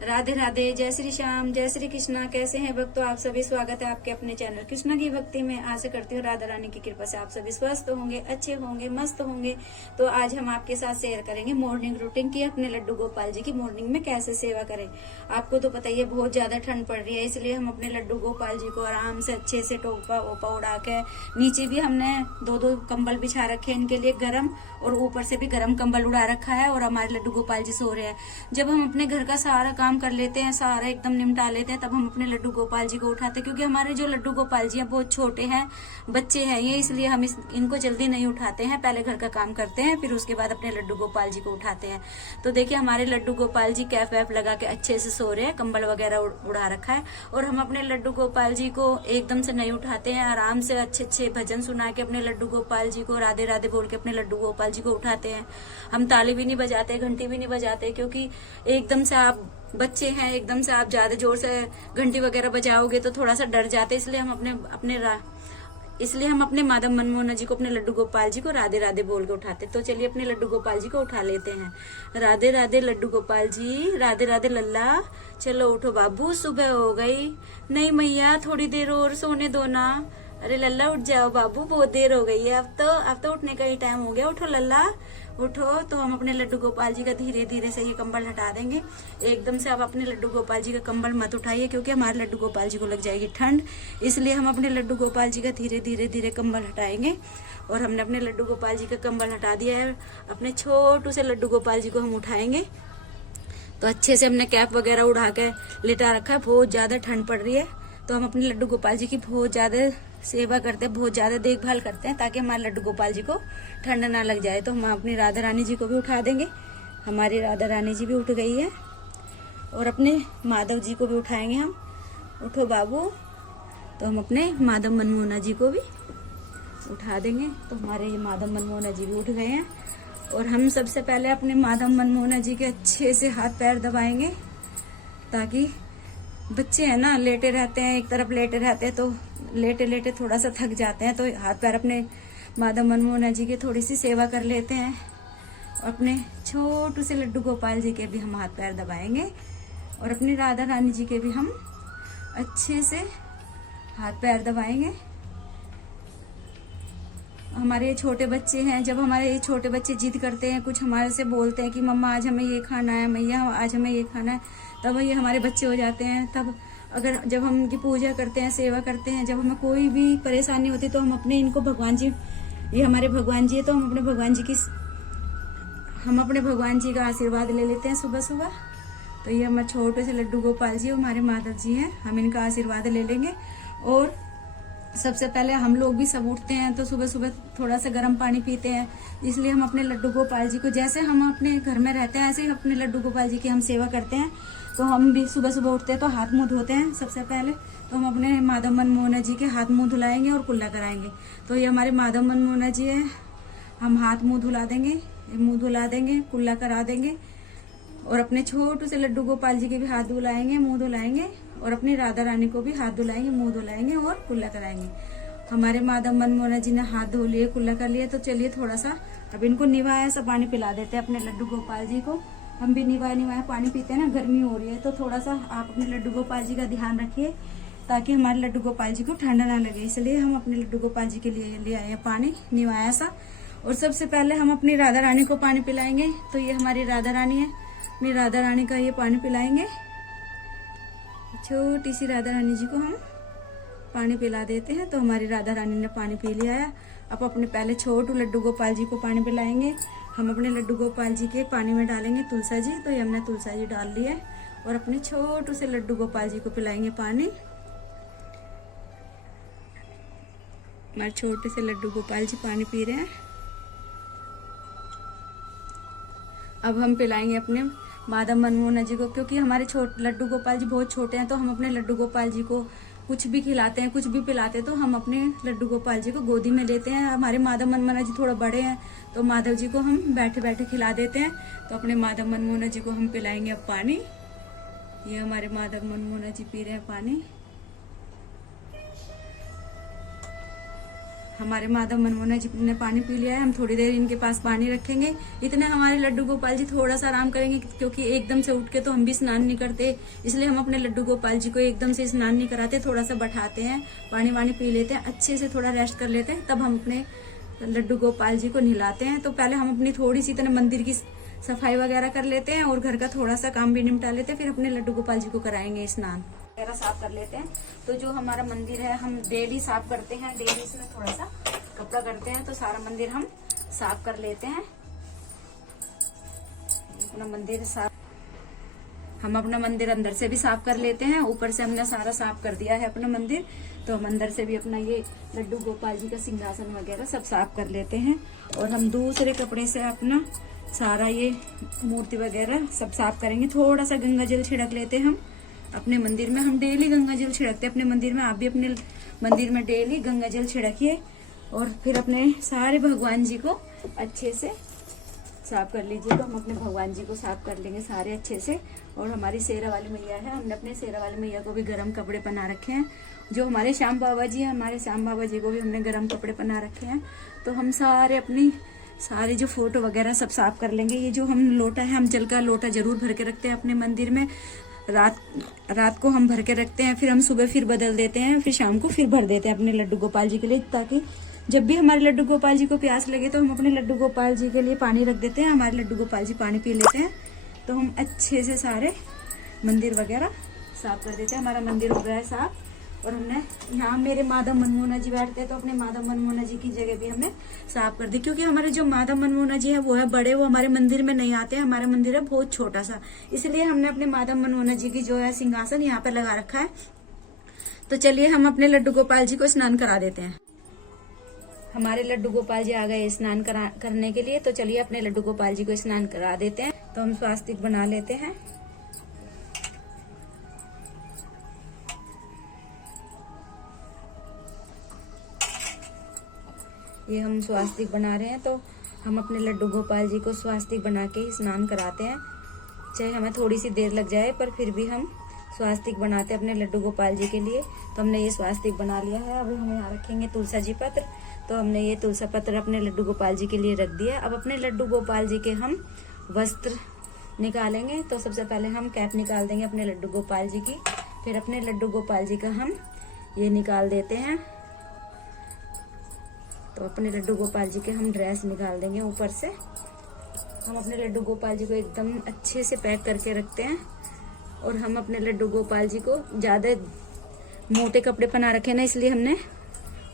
राधे राधे, जय श्री श्याम, जय श्री कृष्णा। कैसे हैं भक्तों आप सभी? स्वागत है आपके अपने चैनल कृष्णा की भक्ति में। आशा करती हूँ राधा रानी की कृपा से आप सभी स्वस्थ होंगे, अच्छे होंगे, मस्त होंगे। तो आज हम आपके साथ शेयर करेंगे मॉर्निंग रूटीन की, अपने लड्डू गोपाल जी की मॉर्निंग में कैसे सेवा करें। आपको तो पता ही है बहुत ज्यादा ठंड पड़ रही है, इसलिए हम अपने लड्डू गोपाल जी को आराम से अच्छे से टोपा ओपा उड़ा के, नीचे भी हमने दो कंबल बिछा रखे हैं इनके लिए गर्म, और ऊपर से भी गर्म कंबल उड़ा रखा है। और हमारे लड्डू गोपाल जी सो रहे हैं। जब हम अपने घर का सारा काम कर लेते हैं, सारा एकदम निपटा लेते हैं, तब हम अपने लड्डू गोपाल जी को उठाते हैं। क्योंकि हमारे जो लड्डू गोपाल जी हैं बहुत छोटे हैं, बच्चे हैं ये, इसलिए हम इनको जल्दी नहीं उठाते हैं। पहले घर का काम करते हैं, फिर उसके बाद अपने लड्डू गोपाल जी को उठाते हैं। तो देखिए हमारे लड्डू गोपाल जी कैप वैप लगा के अच्छे से सो रहे हैं, कंबल वगैरह उड़ा रखा है। और हम अपने लड्डू गोपाल जी को एकदम से नहीं उठाते हैं, आराम से अच्छे अच्छे भजन सुना के अपने लड्डू गोपाल जी को राधे राधे बोल के अपने लड्डू गोपाल जी को उठाते हैं। हम ताली भी नहीं बजाते, घंटी भी नहीं बजाते, क्योंकि एकदम से आप बच्चे हैं, एकदम से आप ज्यादा जोर से घंटी वगैरह बजाओगे तो थोड़ा सा डर जाते, इसलिए हम अपने माधव मनमोहन जी को, अपने लड्डू गोपाल जी को राधे राधे बोल के उठाते। तो चलिए अपने लड्डू गोपाल जी को उठा लेते हैं। राधे राधे लड्डू गोपाल जी, राधे राधे लल्ला, चलो उठो बाबू, सुबह हो गई। नहीं मैया थोड़ी देर और सोने दो ना। अरे लल्ला उठ जाओ बाबू, बहुत देर हो गई है, अब तो उठने का ही टाइम हो गया, उठो लल्ला उठो। तो हम अपने लड्डू गोपाल जी का धीरे धीरे से ये कंबल हटा देंगे। एकदम से आप अपने लड्डू गोपाल जी का कंबल मत उठाइए, क्योंकि हमारे लड्डू गोपाल जी को लग जाएगी ठंड, इसलिए हम अपने लड्डू गोपाल जी का धीरे धीरे धीरे कंबल हटाएंगे। और हमने अपने लड्डू गोपाल जी का कंबल हटा दिया है। अपने छोटू से लड्डू गोपाल जी को हम उठाएंगे। तो अच्छे से हमने कैप वगैरह उड़ा के लिटा रखा है, बहुत ज्यादा ठंड पड़ रही है। तो हम अपने लड्डू गोपाल जी की बहुत ज्यादा सेवा करते हैं, बहुत ज्यादा देखभाल करते हैं, ताकि हमारे लड्डू गोपाल जी को ठंड ना लग जाए। तो हम अपनी राधा रानी जी को भी उठा देंगे। हमारी राधा रानी जी भी उठ गई है, और अपने माधव जी को भी उठाएंगे हम। उठो बाबू। तो हम अपने माधव मनमोहना जी को भी उठा देंगे। तो हमारे ये माधव मनमोहना जी भी उठ गए हैं। और हम सबसे पहले अपने माधव मनमोहना जी के अच्छे से हाथ पैर दबाएंगे, ताकि बच्चे हैं ना, लेटे रहते हैं, एक तरफ लेटे रहते हैं, तो लेटे लेटे थोड़ा सा थक जाते हैं। तो हाथ पैर अपने माधव मनमोहना जी की थोड़ी सी सेवा कर लेते हैं। अपने छोटू से लड्डू गोपाल जी के भी हम हाथ पैर दबाएंगे, और अपनी राधा रानी जी के भी हम अच्छे से हाथ पैर दबाएंगे। हमारे ये छोटे बच्चे हैं, जब हमारे ये छोटे बच्चे जिद करते हैं, कुछ हमारे से बोलते हैं कि मम्मा आज हमें ये खाना है, मैया आज हमें ये खाना है, तब ये हमारे बच्चे हो जाते हैं। तब जब हम इनकी पूजा करते हैं, सेवा करते हैं, जब हमें कोई भी परेशानी होती है, तो हम अपने इनको भगवान जी, ये हमारे भगवान जी है, तो हम अपने भगवान जी का आशीर्वाद ले लेते हैं सुबह सुबह। तो ये हमारे छोटे से लड्डू गोपाल जी हमारे माधव जी हैं, हम इनका आशीर्वाद ले लेंगे। और सबसे पहले हम लोग भी सब उठते हैं, तो सुबह सुबह थोड़ा सा गर्म पानी पीते हैं, इसलिए हम अपने लड्डू गोपाल जी को, जैसे हम अपने घर में रहते हैं ऐसे ही अपने लड्डू गोपाल जी की हम सेवा करते हैं। तो हम भी सुबह सुबह उठते हैं तो हाथ मुंह धोते हैं सबसे पहले। तो हम अपने माधव मनमोहना जी के हाथ मुंह धुलाएंगे और कुल्ला कराएंगे। तो ये हमारे माधव मनमोहना जी है, हम हाथ मुंह धुला देंगे, मुंह धुला देंगे, कुल्ला करा देंगे। और अपने छोटू से लड्डू गोपाल जी के भी हाथ धुलाएंगे, मुंह धुलाएंगे, और अपनी राधा रानी को भी हाथ धुलाएंगे, मुंह धुलाएंगे और कुल्ला कराएंगे। हमारे माधव मनमोहना जी ने हाथ धो लिए, कुल्ला कर लिए। तो चलिए थोड़ा सा अब इनको निवाया सा पानी पिला देते हैं अपने लड्डू गोपाल जी को। हम भी निवाया पानी पीते हैं ना, गर्मी हो रही है, तो थोड़ा सा आप अपने लड्डू गोपाल जी का ध्यान रखिए, ताकि हमारे लड्डू गोपाल जी को ठंडा ना लगे। इसलिए हम अपने लड्डू गोपाल जी के लिए ले आए हैं पानी निवाया सा। और सबसे पहले हम अपनी राधा रानी को पानी पिलाएंगे। तो ये हमारी राधा रानी है, अपनी राधा रानी का ये पानी पिलाएंगे। छोटी सी राधा रानी जी को हम पानी पिला देते हैं। तो हमारी राधा रानी ने पानी पी लिया है। अब अपने पहले छोटू लड्डू गोपाल जी को पानी पिलाएंगे। हम अपने लड्डू गोपाल जी के पानी में डालेंगे तुलसा जी। तो ये हमने तुलसा जी डाल ली है, और अपने छोटू से लड्डू गोपाल जी को पिलाएंगे पानी। हमारे छोटे से लड्डू गोपाल जी पानी पी रहे हैं। अब हम पिलाएंगे अपने माधव मनमोहना जी को, क्योंकि हमारे लड्डू गोपाल जी बहुत छोटे हैं, तो हम अपने लड्डू गोपाल जी को कुछ भी खिलाते हैं, कुछ भी पिलाते हैं, तो हम अपने लड्डू गोपाल जी को गोदी में लेते हैं। हमारे माधव मनमोहना जी थोड़ा बड़े हैं, तो माधव जी को हम बैठे बैठे खिला देते हैं। तो अपने माधव मनमोहना जी को हम पिलाएंगे अब पानी। ये हमारे माधव मनमोहना जी पी रहे हैं पानी। हमारे माधव मनमोहना जी ने पानी पी लिया है। हम थोड़ी देर इनके पास पानी रखेंगे। इतने हमारे लड्डू गोपाल जी थोड़ा सा आराम करेंगे, क्योंकि एकदम से उठ के तो हम भी स्नान नहीं करते, इसलिए हम अपने लड्डू गोपाल जी को एकदम से स्नान नहीं कराते, थोड़ा सा बैठाते हैं, पानी वानी पी लेते हैं, अच्छे से थोड़ा रेस्ट कर लेते हैं, तब हम अपने लड्डू गोपाल जी को नहलाते हैं। तो पहले हम अपनी थोड़ी सी इतने मंदिर की सफाई वगैरह कर लेते हैं और घर का थोड़ा सा काम भी निपटा लेते हैं, फिर अपने लड्डू गोपाल जी को कराएंगे स्नान वगैरह, साफ कर लेते हैं। तो जो हमारा मंदिर है हम डेली साफ करते हैं, डेली इसमें थोड़ा सा कपड़ा करते हैं, तो सारा मंदिर हम साफ कर लेते हैं। अपना मंदिर साफ, हम अपना मंदिर अंदर से भी साफ कर लेते हैं, ऊपर से हमने सारा साफ कर दिया है अपना मंदिर, तो हम अंदर से भी अपना ये लड्डू गोपाल जी का सिंहासन वगैरह सब साफ कर लेते हैं। और हम दूसरे कपड़े से अपना सारा ये मूर्ति वगैरह सब साफ करेंगे। थोड़ा सा गंगा जल छिड़क लेते हैं हम अपने मंदिर में, हम डेली गंगा जल छिड़कते हैं अपने मंदिर में। आप भी अपने मंदिर में डेली गंगा जल छिड़किए और फिर अपने सारे भगवान जी को अच्छे से साफ कर लीजिए। तो हम अपने भगवान जी को साफ कर लेंगे सारे अच्छे से। और हमारी शेरा वाली मैया है, हमने अपने शेरा वाली मैया को भी गर्म कपड़े पहना रखे हैं। जो हमारे श्याम बाबा जी है, हमारे श्याम बाबा जी को भी हमने गर्म कपड़े पहना रखे हैं। तो हम सारे अपनी सारी जो फोटो वगैरह सब साफ कर लेंगे। ये जो हम लोटा है, हम जल का लोटा जरूर भर के रखते हैं अपने मंदिर में। रात को हम भर के रखते हैं, फिर हम सुबह फिर बदल देते हैं, फिर शाम को फिर भर देते हैं अपने लड्डू गोपाल जी के लिए, ताकि जब भी हमारे लड्डू गोपाल जी को प्यास लगे तो हम अपने लड्डू गोपाल जी के लिए पानी रख देते हैं। हमारे लड्डू गोपाल जी पानी पी लेते हैं। तो हम अच्छे से सारे मंदिर वगैरह साफ कर देते हैं। हमारा मंदिर हो गया है साफ। और हमने यहाँ मेरे माधव मनमोहना जी बैठते हैं, तो अपने माधव मनमोहना जी की जगह भी हमने साफ कर दी, क्योंकि हमारे जो माधव मनमोहना जी है वो है बड़े, वो हमारे मंदिर में नहीं आते हैं। हमारा मंदिर है बहुत छोटा सा, इसलिए हमने अपने माधव मनमोहना जी की जो है सिंहासन यहाँ पे लगा रखा है। तो चलिए हम अपने लड्डू गोपाल जी को स्नान करा देते हैं। हमारे लड्डू गोपाल जी आ गए स्नान करने के लिए, तो चलिए अपने लड्डू गोपाल जी को स्नान करा देते हैं। तो हम स्वास्तिक बना लेते हैं। ये हम स्वास्तिक बना रहे हैं, तो हम अपने लड्डू गोपाल जी को स्वास्तिक बना के ही स्नान कराते हैं, चाहे हमें थोड़ी सी देर लग जाए, पर फिर भी हम स्वास्तिक बनाते हैं अपने लड्डू गोपाल जी के लिए। तो हमने ये स्वास्तिक बना लिया है। अभी हम यहाँ रखेंगे तुलसा जी पत्र। तो हमने ये तुलसा पत्र अपने लड्डू गोपाल जी के लिए रख दिया। अब अपने लड्डू गोपाल जी के हम वस्त्र निकालेंगे। तो सबसे पहले हम कैप निकाल देंगे अपने लड्डू गोपाल जी की, फिर अपने लड्डू गोपाल जी का हम ये निकाल देते हैं। तो अपने लड्डू गोपाल जी के हम ड्रेस निकाल देंगे ऊपर से। हम अपने लड्डू गोपाल जी को एकदम अच्छे से पैक करके रखते हैं। और हम अपने लड्डू गोपाल जी को ज्यादा मोटे कपड़े पहना रखे ना, इसलिए हमने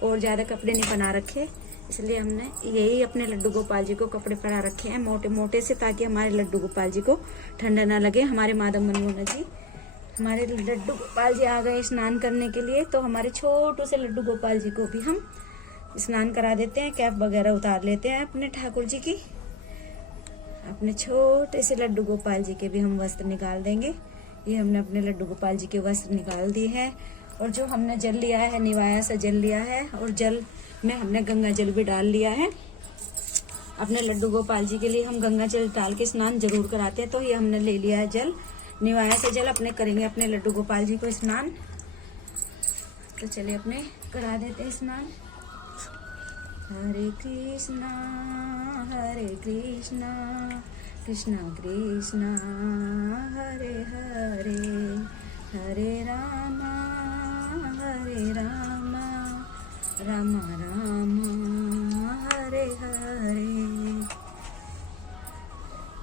और ज्यादा कपड़े नहीं पहना रखे, इसलिए हमने यही अपने लड्डू गोपाल जी को कपड़े पहना रखे हैं मोटे मोटे से, ताकि हमारे लड्डू गोपाल जी को ठंडा ना लगे। हमारे माधव मनमोहना जी, हमारे लड्डू गोपाल जी आ गए स्नान करने के लिए। तो हमारे छोटू से लड्डू गोपाल जी को भी हम स्नान करा देते हैं। कैप वगैरह उतार लेते हैं अपने ठाकुर जी की। अपने छोटे से लड्डू गोपाल जी के भी हम वस्त्र निकाल देंगे। ये हमने अपने लड्डू गोपाल जी के वस्त्र निकाल दिए हैं। और जो हमने जल लिया है, निवाया सा जल लिया है, और जल में हमने गंगा जल भी डाल लिया है। अपने लड्डू गोपाल जी के लिए हम गंगा जल डाल के स्नान जरूर कराते हैं। तो ये हमने ले लिया है जल, निवाया सा जल। अपने करेंगे अपने लड्डू गोपाल जी को स्नान। तो चलिए अपने करा देते हैं स्नान। हरे कृष्णा कृष्णा कृष्णा हरे हरे, हरे रामा रामा रामा हरे हरे।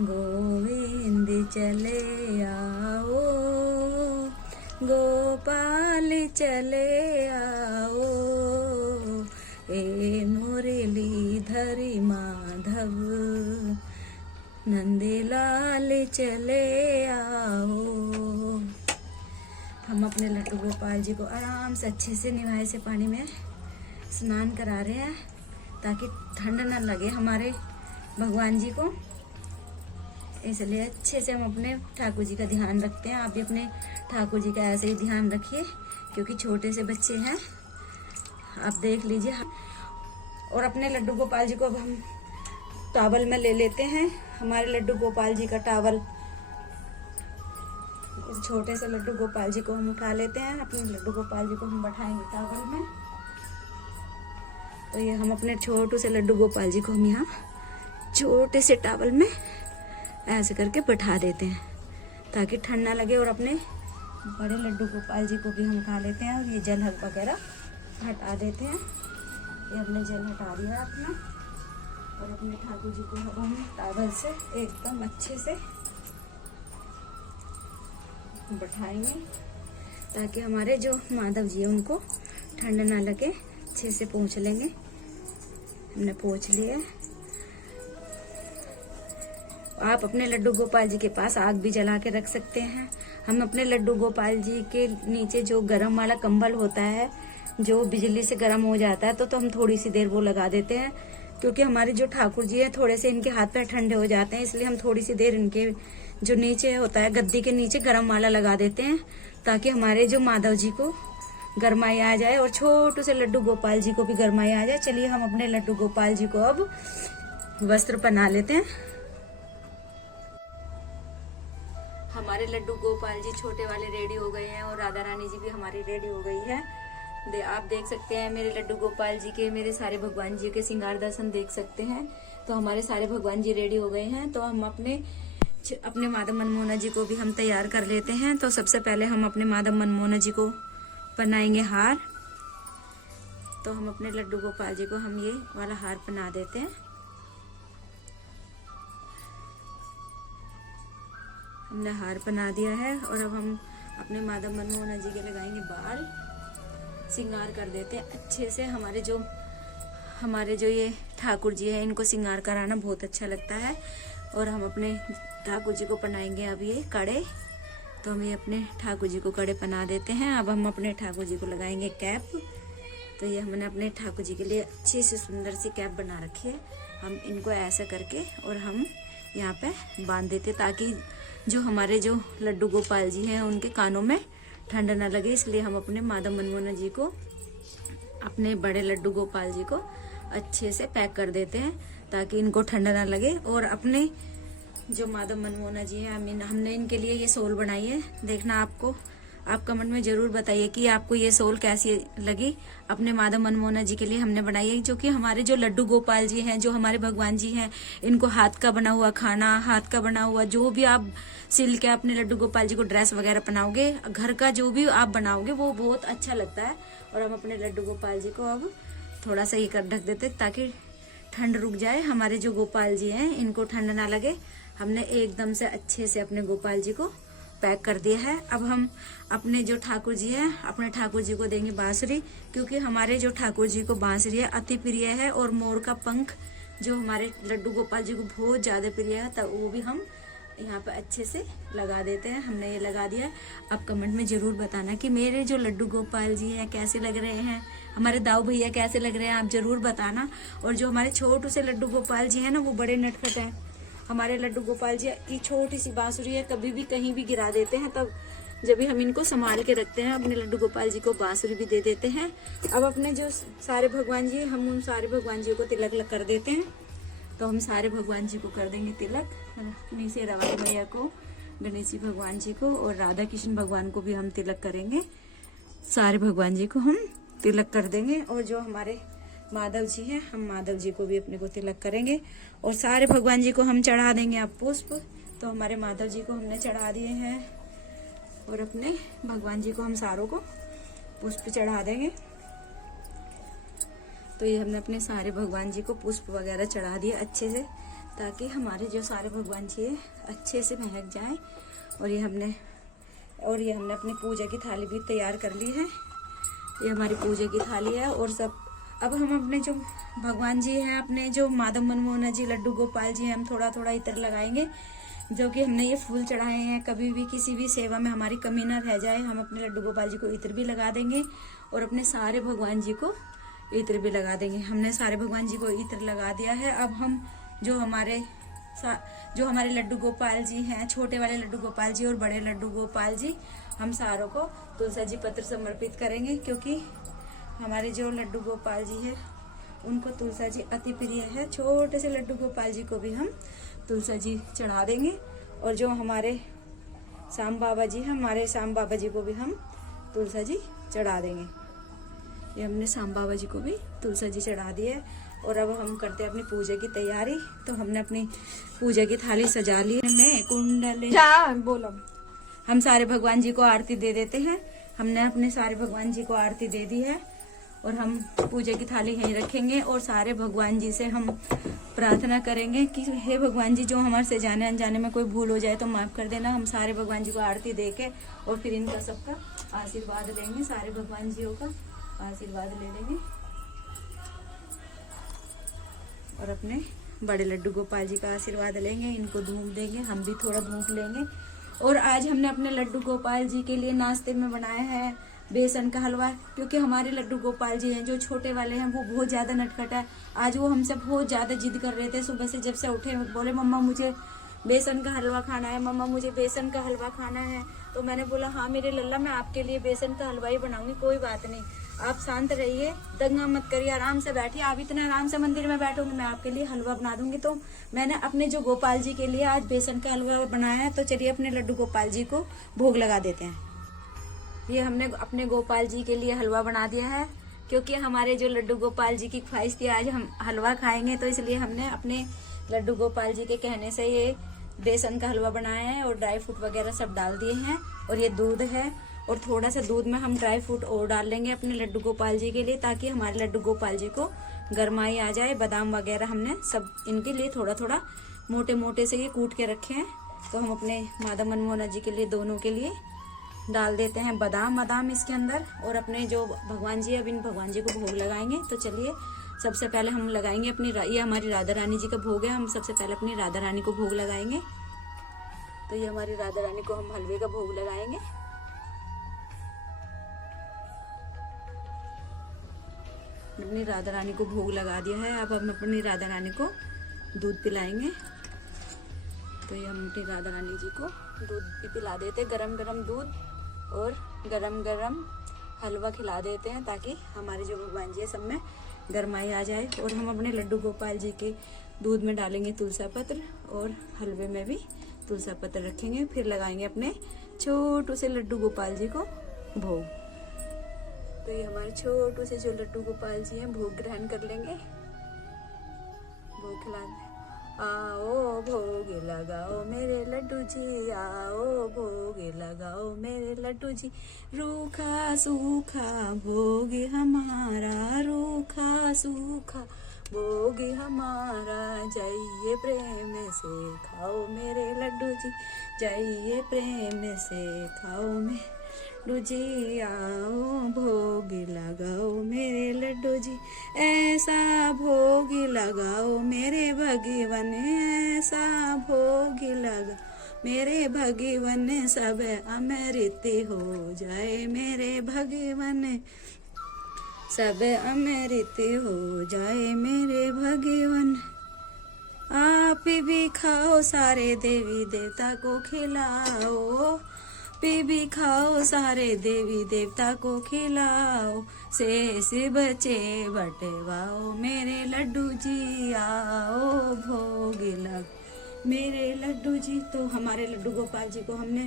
गोविंद चले आओ, गोपाल चले आओ, ए मुरलीधरी माधव नंदलाल चले आओ। हम अपने लड्डू गोपाल जी को आराम से अच्छे से निवाए से पानी में स्नान करा रहे हैं, ताकि ठंड ना लगे हमारे भगवान जी को। इसलिए अच्छे से हम अपने ठाकुर जी का ध्यान रखते हैं। आप भी अपने ठाकुर जी का ऐसे ही ध्यान रखिए, क्योंकि छोटे से बच्चे हैं, आप देख लीजिए। और अपने लड्डू गोपाल जी को अब हम टॉवल में ले लेते हैं। हमारे लड्डू गोपाल जी का टॉवल, इस छोटे से लड्डू गोपाल जी को हम उठा लेते हैं। अपने लड्डू गोपाल जी को हम बैठाएंगे टॉवल में। तो ये हम अपने छोटे से लड्डू गोपाल जी को हम यहाँ छोटे से टॉवल में ऐसे करके बैठा देते हैं ताकि ठंड ना लगे। और अपने बड़े लड्डू गोपाल जी को भी हम उठा लेते हैं और ये जल वगैरह हटा देते हैं। ये हमने जल हटा दिया अपना और अपने ठाकुर जी को अब हम टॉवल से एकदम अच्छे से बैठाएंगे ताकि हमारे जो माधव जी हैं उनको ठंड ना लगे। अच्छे से पोंछ लेंगे। हमने पोंछ लिया। आप अपने लड्डू गोपाल जी के पास आग भी जला के रख सकते हैं। हम अपने लड्डू गोपाल जी के नीचे जो गरम वाला कंबल होता है जो बिजली से गर्म हो जाता है तो हम थोड़ी सी देर वो लगा देते हैं, क्योंकि हमारे जो ठाकुर जी हैं थोड़े से इनके हाथ पैर ठंडे हो जाते हैं, इसलिए हम थोड़ी सी देर इनके जो नीचे होता है गद्दी के नीचे गरम वाला लगा देते हैं ताकि हमारे जो माधव जी को गरमाई आ जाए और छोटे से लड्डू गोपाल जी को भी गरमाई आ जाए। चलिए हम अपने लड्डू गोपाल जी को अब वस्त्र पहना लेते हैं। हमारे लड्डू गोपाल जी छोटे वाले रेडी हो गए हैं और राधा रानी जी भी हमारी रेडी हो गई है। आप देख सकते हैं मेरे लड्डू गोपाल जी के, मेरे सारे भगवान जी के श्रृंगार दर्शन देख सकते हैं। तो हमारे सारे भगवान जी रेडी हो गए हैं। तो हम अपने माधव मनमोहना जी को भी हम तैयार कर लेते हैं। तो सबसे पहले हम अपने माधव मनमोहना जी को पहनाएंगे हार। तो हम अपने लड्डू गोपाल जी को हम ये वाला हार पहना देते हैं। हमने हार पहना दिया है और अब हम अपने माधव मनमोहना जी के लगाएंगे बाल, श्रृंगार कर देते हैं अच्छे से। हमारे जो ये ठाकुर जी हैं इनको श्रृंगार कराना बहुत अच्छा लगता है। और हम अपने ठाकुर जी को पहनाएंगे अब ये कड़े। तो हम ये अपने ठाकुर जी को कड़े पहना देते हैं। अब हम अपने ठाकुर जी को लगाएंगे कैप। तो ये हमने अपने ठाकुर जी के लिए अच्छी सी सुंदर सी कैप बना रखी है। हम इनको ऐसा करके और हम यहाँ पे बांध देते ताकि जो हमारे जो लड्डू गोपाल जी हैं उनके कानों में ठंड ना लगे, इसलिए हम अपने माधव मनमोहना जी को, अपने बड़े लड्डू गोपाल जी को अच्छे से पैक कर देते हैं ताकि इनको ठंड ना लगे। और अपने जो माधव मनमोहना जी हैं हमने इनके लिए ये सोल बनाई है। देखना आप कमेंट में जरूर बताइए कि आपको ये सोल कैसी लगी। अपने माधव मनमोहना जी के लिए हमने बनाई है, जो कि हमारे जो लड्डू गोपाल जी हैं, जो हमारे भगवान जी हैं, इनको हाथ का बना हुआ खाना, हाथ का बना हुआ जो भी आप सिल के अपने लड्डू गोपाल जी को ड्रेस वगैरह पहनाओगे, घर का जो भी आप बनाओगे वो बहुत अच्छा लगता है। और हम अपने लड्डू गोपाल जी को अब थोड़ा सा ये कर ढक देते ताकि ठंड रुक जाए। हमारे जो गोपाल जी हैं इनको ठंड ना लगे। हमने एकदम से अच्छे से अपने गोपाल जी को पैक कर दिया है। अब हम अपने जो ठाकुर जी हैं, अपने ठाकुर जी को देंगे बांसुरी, क्योंकि हमारे जो ठाकुर जी को बांसुरी है अति प्रिय है। और मोर का पंख जो हमारे लड्डू गोपाल जी को बहुत ज्यादा प्रिय है, तब वो भी हम यहाँ पे अच्छे से लगा देते हैं। हमने ये लगा दिया। आप कमेंट में जरूर बताना कि मेरे जो लड्डू गोपाल जी हैं कैसे लग रहे हैं, हमारे दाऊ भैया कैसे लग रहे हैं, आप जरूर बताना। और जो हमारे छोटे से लड्डू गोपाल जी हैं ना, वो बड़े नटखट हैं। हमारे लड्डू गोपाल जी की छोटी सी बांसुरी है, कभी भी कहीं भी गिरा देते हैं, तब जब भी हम इनको संभाल के रखते हैं। अपने लड्डू गोपाल जी को बांसुरी भी दे देते हैं। अब अपने जो सारे भगवान जी, हम उन सारे भगवान जी को तिलक कर देते हैं। तो हम सारे भगवान जी को कर देंगे तिलक। नीचे रवानी भैया को, गणेश जी भगवान जी को और राधा कृष्ण भगवान को भी हम तिलक करेंगे। सारे भगवान जी को हम तिलक कर देंगे। और जो हमारे माधव जी हैं, हम माधव जी को भी अपने को तिलक करेंगे। और सारे भगवान जी को हम चढ़ा देंगे अब पुष्प। तो हमारे माधव जी को हमने चढ़ा दिए हैं और अपने भगवान जी को हम सारों को पुष्प चढ़ा देंगे। तो ये हमने अपने सारे भगवान जी को पुष्प वगैरह चढ़ा दिए अच्छे से, ताकि हमारे जो सारे भगवान जी है अच्छे से महक जाए। और ये हमने अपनी पूजा की थाली भी तैयार कर ली है। ये हमारी पूजा की थाली है। और सब अब हम अपने जो भगवान जी हैं, अपने जो माधव मनमोहना जी, लड्डू गोपाल जी हैं, हम थोड़ा थोड़ा इत्र लगाएंगे। जो कि हमने ये फूल चढ़ाए हैं, कभी भी किसी भी सेवा में हमारी कमी ना रह जाए, हम अपने लड्डू गोपाल जी को इत्र भी लगा देंगे। और अपने सारे भगवान जी को इत्र भी लगा देंगे। हमने सारे भगवान जी को इत्र लगा दिया है। अब हम जो हमारे लड्डू गोपाल जी हैं, छोटे वाले लड्डू गोपाल जी और बड़े लड्डू गोपाल जी, हम सारों को तुलसी जी पत्र समर्पित करेंगे, क्योंकि हमारे जो लड्डू गोपाल जी है उनको तुलसी जी अति प्रिय है। छोटे से लड्डू गोपाल जी को भी हम तुलसी जी चढ़ा देंगे। और जो हमारे श्याम बाबा जी हैं, हमारे श्याम बाबा जी को भी हम तुलसी जी चढ़ा देंगे। ये हमने सांब बाबा जी को भी तुलसी जी चढ़ा दी है। और अब हम करते हैं अपनी पूजा की तैयारी। तो हमने अपनी पूजा की थाली सजा ली है। कुंडले बोलो। हम सारे भगवान जी को आरती दे देते हैं। हमने अपने सारे भगवान जी को आरती दे दी है और हम पूजा की थाली यहीं रखेंगे और सारे भगवान जी से हम प्रार्थना करेंगे कि हे भगवान जी, जो हमारे से जाने अनजाने में कोई भूल हो जाए तो माफ कर देना। हम सारे भगवान जी को आरती दे के और फिर इनका सबका आशीर्वाद लेंगे। सारे भगवान जियों का आशीर्वाद ले लेंगे और अपने बड़े लड्डू गोपाल जी का आशीर्वाद लेंगे। इनको धूप देंगे, हम भी थोड़ा धूप लेंगे। और आज हमने अपने लड्डू गोपाल जी के लिए नाश्ते में बनाया है बेसन का हलवा, क्योंकि हमारे लड्डू गोपाल जी हैं जो छोटे वाले हैं वो बहुत ज्यादा नटखट है। आज वो हमसे बहुत ज्यादा जिद कर रहे थे। सुबह से जब से उठे बोले मम्मा मुझे बेसन का हलवा खाना है, मम्मा मुझे बेसन का हलवा खाना है। तो मैंने बोला हाँ मेरे लल्ला, मैं आपके लिए बेसन का हलवा ही बनाऊंगी, कोई बात नहीं, आप शांत रहिए, दंगा मत करिए, आराम से बैठिए। आप इतना आराम से मंदिर में बैठोगे, मैं आपके लिए हलवा बना दूंगी। तो मैंने अपने जो गोपाल जी के लिए आज बेसन का हलवा बनाया है। तो चलिए अपने लड्डू गोपाल जी को भोग लगा देते हैं। ये हमने अपने गोपाल जी के लिए हलवा बना दिया है, क्योंकि हमारे जो लड्डू गोपाल जी की ख्वाहिश थी आज हम हलवा खाएंगे। तो इसलिए हमने अपने लड्डू गोपाल जी के कहने से ये बेसन का हलवा बनाया है और ड्राई फ्रूट वगैरह सब डाल दिए हैं। और ये दूध है और थोड़ा सा दूध में हम ड्राई फ्रूट और डाल लेंगे अपने लड्डू गोपाल जी के लिए, ताकि हमारे लड्डू गोपाल जी को गरमाई आ जाए। बादाम वगैरह हमने सब इनके लिए थोड़ा थोड़ा मोटे मोटे से ये कूट के रखे हैं। तो हम अपने माता मनमोहना जी के लिए दोनों के लिए डाल देते हैं बादाम इसके अंदर। और अपने जो भगवान जी, अब इन भगवान जी को भोग लगाएंगे। तो चलिए सबसे पहले हम लगाएंगे अपनी, ये हमारी राधा रानी जी का भोग है, हम सबसे पहले अपनी राधा रानी को भोग लगाएंगे। तो ये हमारी राधा रानी को हम हलवे का भोग लगाएंगे। अपनी राधा रानी को भोग लगा दिया है। अब हम अपनी राधा रानी को दूध पिलाएंगे। तो ये हम अपनी राधा रानी जी को दूध भी पिला देते हैं, गरम गरम दूध और गरम गरम हलवा खिला देते हैं, ताकि हमारे जो भगवान जी है सब में गरमाई आ जाए। और हम अपने लड्डू गोपाल जी के दूध में डालेंगे तुलसी पत्र और हलवे में भी तुलसी पत्र रखेंगे। फिर लगाएंगे अपने छोटू से लड्डू गोपाल जी को भोग। तो ये हमारे छोटू से जो लड्डू गोपाल जी हैं भोग ग्रहण कर लेंगे। भोग खिला, आओ भोग लगाओ मेरे लड्डू जी, आओ भोग लगाओ मेरे लड्डू जी, रूखा सूखा भोग हमारा, रूखा सूखा भोग हमारा, जाइए प्रेम से खाओ मेरे लड्डू जी, जाइए प्रेम से खाओ मेरे लड्डू जी, आओ भोग लगाओ मेरे लड्डू जी, ऐसा भोग लगाओ मेरे भगवान, ऐसा भोग लगा मेरे भगवान, सब अमृत हो जाए मेरे भगवान, सब अमृत हो जाए मेरे भगवान। आप भी खाओ सारे देवी देवता को खिलाओ, भी खाओ सारे देवी देवता को खिलाओ, शेष बचे बटवाओ मेरे लड्डू जी, आओ भोग लग मेरे लड्डू जी। तो हमारे लड्डू गोपाल जी को हमने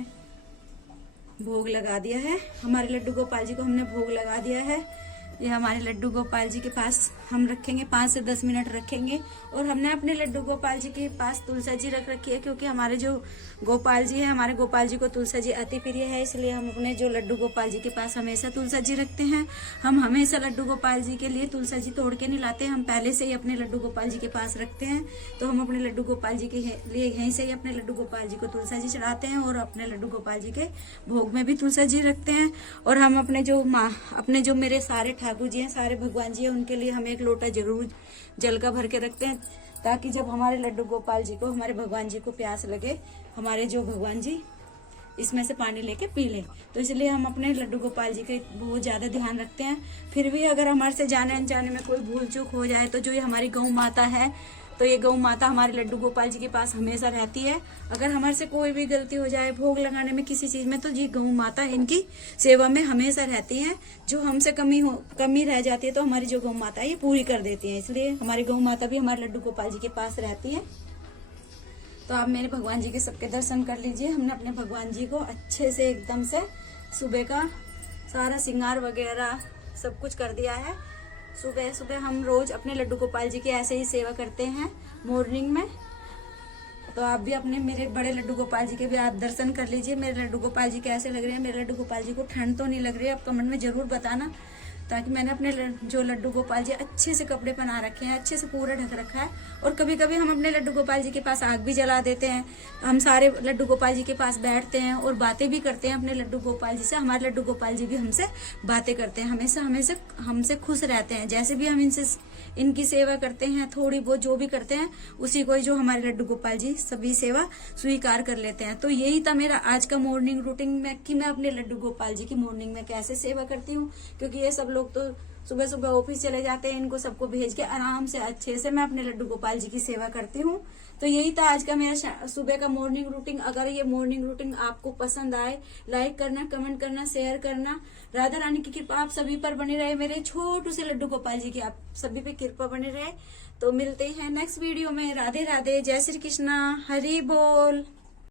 भोग लगा दिया है, हमारे लड्डू गोपाल जी को हमने भोग लगा दिया है। ये हमारे लड्डू गोपाल जी के पास हम रखेंगे 5 से 10 मिनट रखेंगे। और हमने अपने लड्डू गोपाल जी के पास तुलसी जी रख रखी है, क्योंकि हमारे जो गोपाल जी है, हमारे गोपाल जी को तुलसी जी अति प्रिय है। इसलिए हम अपने जो लड्डू गोपाल जी के पास हमेशा तुलसी जी रखते हैं। हम हमेशा लड्डू गोपाल जी के लिए तुलसी जी तोड़ के नहीं लाते, हम पहले से ही अपने लड्डू गोपाल जी के पास रखते हैं। तो हम अपने लड्डू गोपाल जी के लिए यहीं से ही अपने लड्डू गोपाल जी को तुलसी जी चढ़ाते हैं और अपने लड्डू गोपाल जी के भोग में भी तुलसी जी रखते हैं। और हम अपने जो मेरे सारे ठाकुर जी हैं, सारे भगवान जी हैं, उनके लिए हम एक लोटा जरूर जल का भर के रखते हैं, ताकि जब हमारे लड्डू गोपाल जी को, हमारे भगवान जी को प्यास लगे, हमारे जो भगवान जी इसमें से पानी लेके पी लें। तो इसलिए हम अपने लड्डू गोपाल जी का बहुत ज्यादा ध्यान रखते हैं। फिर भी अगर हमारे से जाने अनजाने में कोई भूल चूक हो जाए, तो जो ये हमारी गौ माता है, तो ये गौ माता हमारे लड्डू गोपाल जी के पास हमेशा रहती है। अगर हमारे से कोई भी गलती हो जाए भोग लगाने में किसी चीज में, तो ये गौ माता इनकी सेवा में हमेशा रहती है। जो हमसे कमी रह जाती है, तो हमारी जो गौ माता है ये पूरी कर देती है। इसलिए हमारी गौ माता भी हमारे लड्डू गोपाल जी के पास रहती है। तो आप मेरे भगवान जी के सबके दर्शन कर लीजिए। हमने अपने भगवान जी को अच्छे से एकदम से सुबह का सारा श्रृंगार वगैरह सब कुछ कर दिया है। सुबह सुबह हम रोज अपने लड्डू गोपाल जी की ऐसे ही सेवा करते हैं मॉर्निंग में। तो आप भी अपने मेरे बड़े लड्डू गोपाल जी के भी आप दर्शन कर लीजिए। मेरे लड्डू गोपाल जी कैसे लग रहे हैं। मेरे लड्डू गोपाल जी को ठंड तो नहीं लग रही है, आप कमेंट में जरूर बताना, ताकि मैंने अपने जो लड्डू गोपाल जी अच्छे से कपड़े पहना रखे हैं, अच्छे से पूरा ढक रखा है। और कभी कभी हम अपने लड्डू गोपाल जी के पास आग भी जला देते हैं। हम सारे लड्डू गोपाल जी के पास बैठते हैं और बातें भी करते हैं अपने लड्डू गोपाल जी से। हमारे लड्डू गोपाल जी भी हमसे बातें करते हैं, हमेशा हमेशा हमसे खुश रहते हैं। जैसे भी हम इनकी सेवा करते हैं, थोड़ी बहुत जो भी करते हैं, उसी को जो हमारे लड्डू गोपाल जी सभी सेवा स्वीकार कर लेते हैं। तो यही था मेरा आज का मॉर्निंग रूटीन में, कि मैं अपने लड्डू गोपाल जी की मॉर्निंग में कैसे सेवा करती हूँ। क्योंकि ये सब लोग तो सुबह सुबह ऑफिस चले जाते हैं, इनको सबको भेज के आराम से अच्छे से मैं अपने लड्डू गोपाल जी की सेवा करती हूँ। तो यही था आज का मेरा सुबह का मॉर्निंग रूटीन। अगर ये मॉर्निंग रूटीन आपको पसंद आए, लाइक करना, कमेंट करना, शेयर करना। राधा रानी की कृपा आप सभी पर बनी रहे, मेरे छोटू से लड्डू गोपाल जी की आप सभी पे कृपा बनी रहे। तो मिलते हैं नेक्स्ट वीडियो में। राधे राधे, जय श्री कृष्णा, हरि बोल।